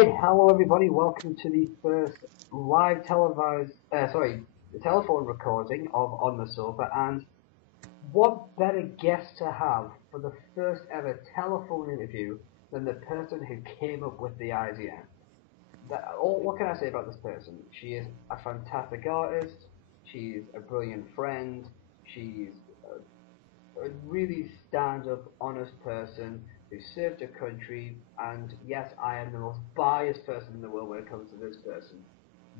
Right, hello everybody. Welcome to the first live the telephone recording of On the Sofa. And what better guest to have for the first ever telephone interview than the person who came up with the idea? What can I say about this person? She is a fantastic artist. She's a brilliant friend. She's a really stand-up, honest person who served her country, and yes, I am the most biased person in the world when it comes to this person.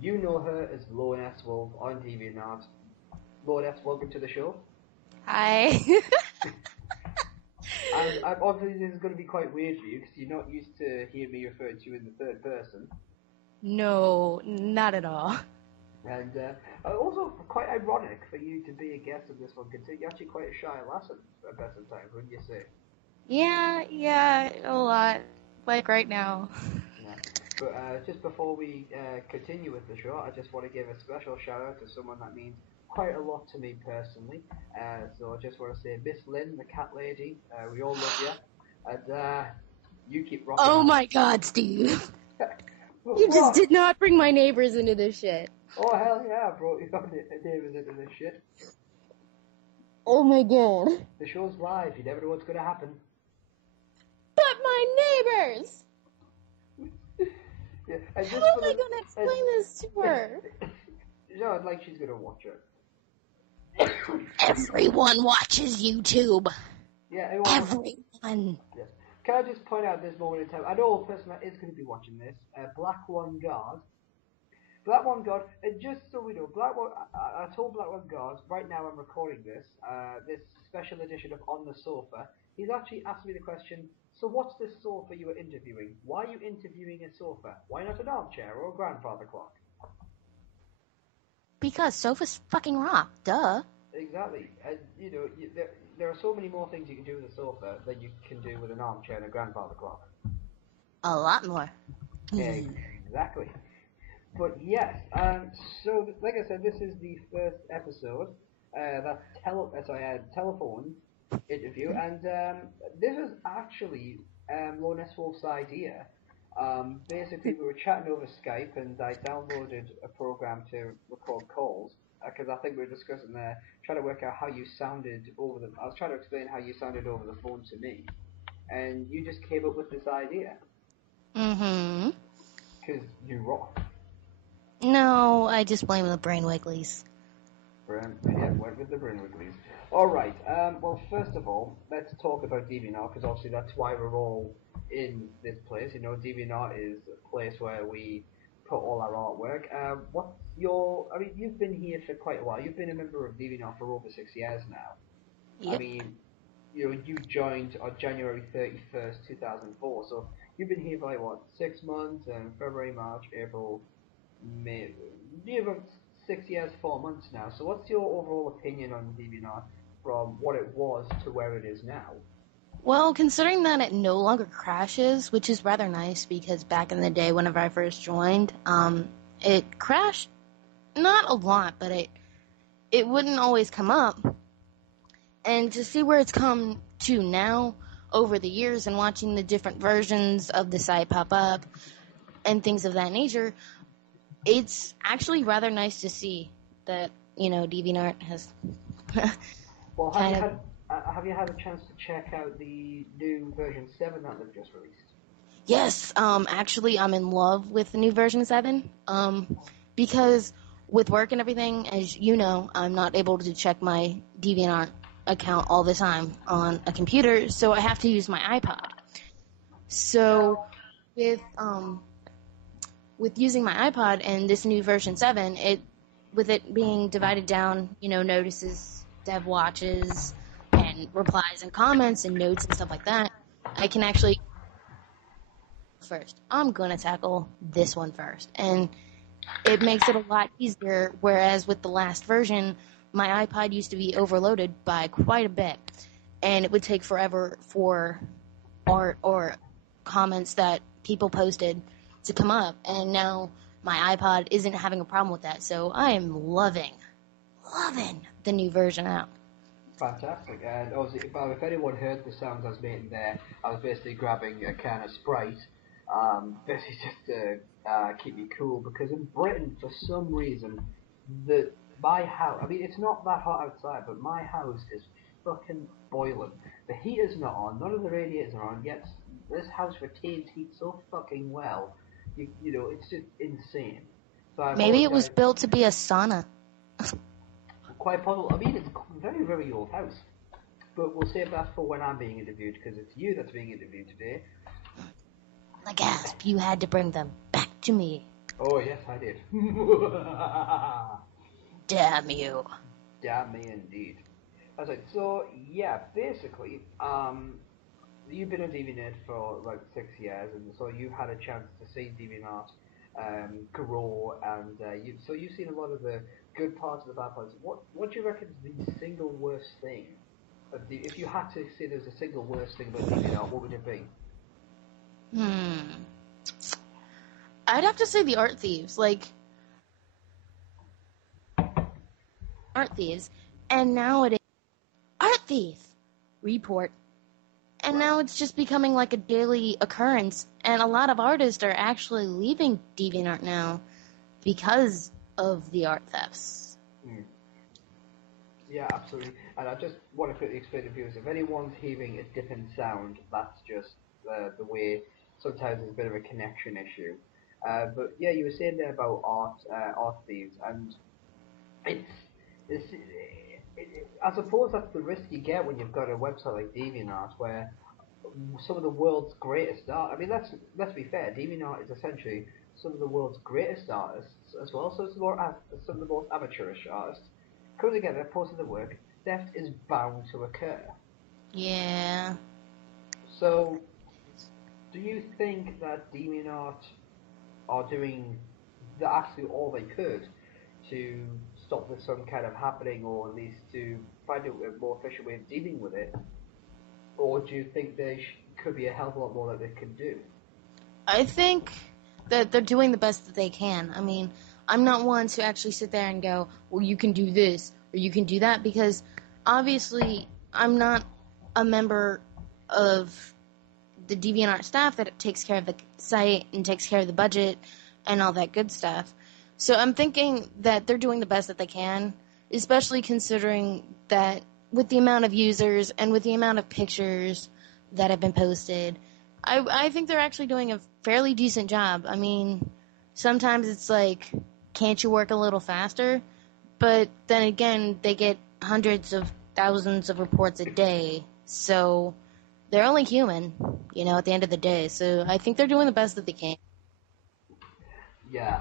You know her as LoneSWolf on DeviantArt. Lone S, welcome to the show. Hi. And obviously this is going to be quite weird for you because you're not used to hearing me refer to you in the third person. No, not at all. And also quite ironic for you to be a guest on this one, considering you're actually quite a shy lass at best of times, wouldn't you say? Yeah, a lot. Like right now. Yeah. But just before we continue with the show, I just want to give a special shout out to someone that means quite a lot to me personally. So I just want to say, Miss Lynn, the cat lady, we all love you, and you keep rocking Oh out. my god, Steve. But You just what? did not bring my neighbors into this shit. Oh hell yeah, I brought you neighbours into this shit. Oh my god. The show's live. You never know what's going to happen. But my neighbors! Yeah. And How just am for I the, gonna explain this to her? no, like she's going to watch it. Everyone watches YouTube. Yeah, Everyone. yes. Can I just point out this moment in time? I know a person that is going to be watching this, Black One Guard. Black One Guard, and just so we know, I told Black One Guard, right now I'm recording this special edition of On the Sofa. He's actually asked me the question, so what's this sofa you were interviewing? Why are you interviewing a sofa? Why not an armchair or a grandfather clock? Because sofas fucking rock, duh. Exactly. And, there are so many more things you can do with a sofa than you can do with an armchair and a grandfather clock. A lot more. Exactly. But yes, so like I said, this is the first episode. Telephone interview, and this was actually Lone Wolf's idea. Basically, we were chatting over Skype, and I downloaded a program to record calls because I think we were discussing there, trying to work out how you sounded over the. I was trying to explain how you sounded over the phone to me, and you just came up with this idea Mm-hmm. because you rock. No, I just blame the brain wigglies. Yeah, went with the Brinwickleys. Alright, well, first of all, let's talk about DeviantArt, because obviously that's why we're all in this place. You know, DeviantArt is a place where we put all our artwork. I mean, you've been here for quite a while. You've been a member of DeviantArt for over 6 years now. I Yep. mean, you joined on January 31st, 2004, so you've been here for like, what, 6 months, and February, March, April, May, about 6 years, 4 months now. So what's your overall opinion on DeviantArt from what it was to where it is now? Well, considering that it no longer crashes, which is rather nice because back in the day whenever I first joined, it crashed not a lot, but it wouldn't always come up. And to see where it's come to now over the years and watching the different versions of the site pop up and things of that nature, it's actually rather nice to see that, DeviantArt has Well, kind have you had a chance to check out the new version 7 that they've just released? Yes, actually, I'm in love with the new version 7, because with work and everything, as you know, I'm not able to check my DeviantArt account all the time on a computer, so I have to use my iPod. So, with using my iPod and this new version 7, with it being divided down, notices, dev watches, and replies and comments and notes and stuff like that, I can actually first. I'm going to tackle this one first. And it makes it a lot easier, whereas with the last version, my iPod used to be overloaded by quite a bit. And it would take forever for art or comments that people posted to come up. And now my iPod isn't having a problem with that. So I am loving the new version out. Fantastic. And obviously, if anyone heard the sounds I was making there, I was basically grabbing a can of Sprite This is just to keep me cool because in Britain, for some reason, the my house. I mean, it's not that hot outside, but my house is fucking boiling. The heater's not on. None of the radiators are on. Yet this house retains heat so fucking well. You know, it's just insane. So I Maybe it was apologize. built to be a sauna. Quite possible. I mean, it's a very, very old house. But we'll save that for when I'm being interviewed because it's you that's being interviewed today. The gasp, you had to bring them back to me. Oh, yes, I did. Damn you. Damn me indeed. That's right. So, yeah, basically, you've been a DeviantArt for like 6 years, and so you've had a chance to see DeviantArt grow, and so you've seen a lot of the good parts and the bad parts. What do you reckon is the single worst thing? If you had to say there's a single worst thing about DeviantArt, what would it be? I'd have to say the art thieves. Like, art thieves. And nowadays, art thief report. And now it's just becoming like a daily occurrence. And a lot of artists are actually leaving DeviantArt now because of the art thefts. Yeah, absolutely. And I just want to quickly explain to viewers, if anyone's hearing a different sound, that's just the way sometimes there's a bit of a connection issue. But yeah, you were saying there about art thieves, and it's, I suppose that's the risk you get when you've got a website like DeviantArt, where some of the world's greatest art. I mean, let's be fair. DeviantArt is essentially some of the world's greatest artists as well. So some of the most amateurish artists come together, posting their work. Theft is bound to occur. Yeah. So, do you think that DeviantArt are doing absolutely all they could to stop this some kind of happening, or at least to find a more efficient way of dealing with it? Or do you think there could be a hell of a lot more that they could do? I think that they're doing the best that they can. I mean, I'm not one to actually sit there and go, well, you can do this or you can do that, because obviously I'm not a member of the DeviantArt staff that takes care of the site and takes care of the budget and all that good stuff. So I'm thinking that they're doing the best that they can, especially considering that with the amount of users and with the amount of pictures that have been posted, I think they're actually doing a fairly decent job. I mean, sometimes it's like, can't you work a little faster? But then again, they get hundreds of thousands of reports a day, so they're only human, at the end of the day. So I think they're doing the best that they can. Yeah,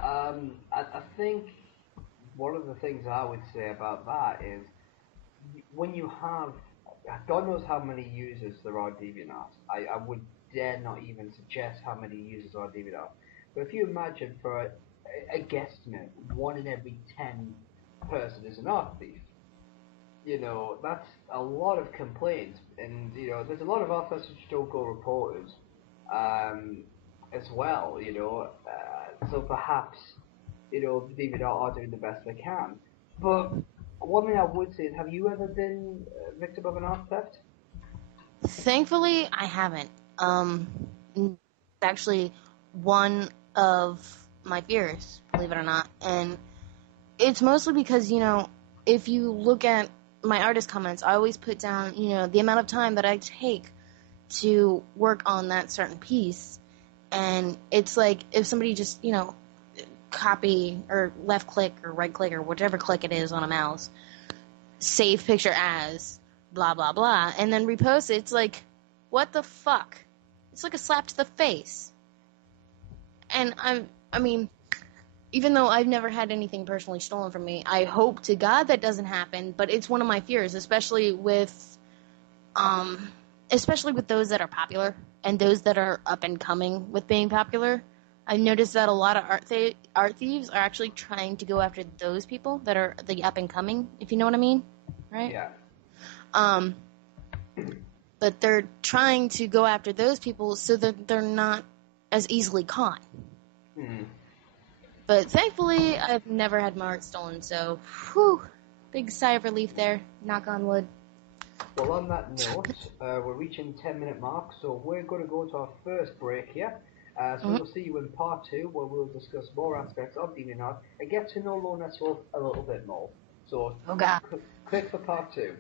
I think one of the things I would say about that is when you have, God knows how many users there are DeviantArt. I would dare not even suggest how many users are DeviantArt. But if you imagine for a guesstimate, 1 in every 10 person is an art thief. That's a lot of complaints, and there's a lot of art thefts which don't go reported, as well. So perhaps DeviantArt are doing the best they can. But one thing I would say is, have you ever been a victim of an art theft? Thankfully, I haven't. It's actually one of my fears, believe it or not. And it's mostly because, if you look at my artist comments, I always put down, the amount of time that I take to work on that certain piece. And it's like, if somebody just, copy or left click or right click or whichever click it is on a mouse, save picture as, blah, blah, blah, and then repost it, it's like, what the fuck? It's like a slap to the face. And I mean, even though I've never had anything personally stolen from me, I hope to God that doesn't happen, but it's one of my fears, especially with those that are popular and those that are up and coming with being popular. I've noticed that a lot of art thieves are actually trying to go after those people that are the up and coming, if you know what I mean, right? Yeah. But they're trying to go after those people so that they're not as easily caught. But thankfully, I've never had my art stolen, so big sigh of relief there. Knock on wood. Well, on that note, we're reaching 10-minute mark, so we're going to go to our first break here. So we will see you in part 2, where we'll discuss more aspects of DeviantArt and get to know LoneSWolf a little bit more. So Oh God. click for part 2.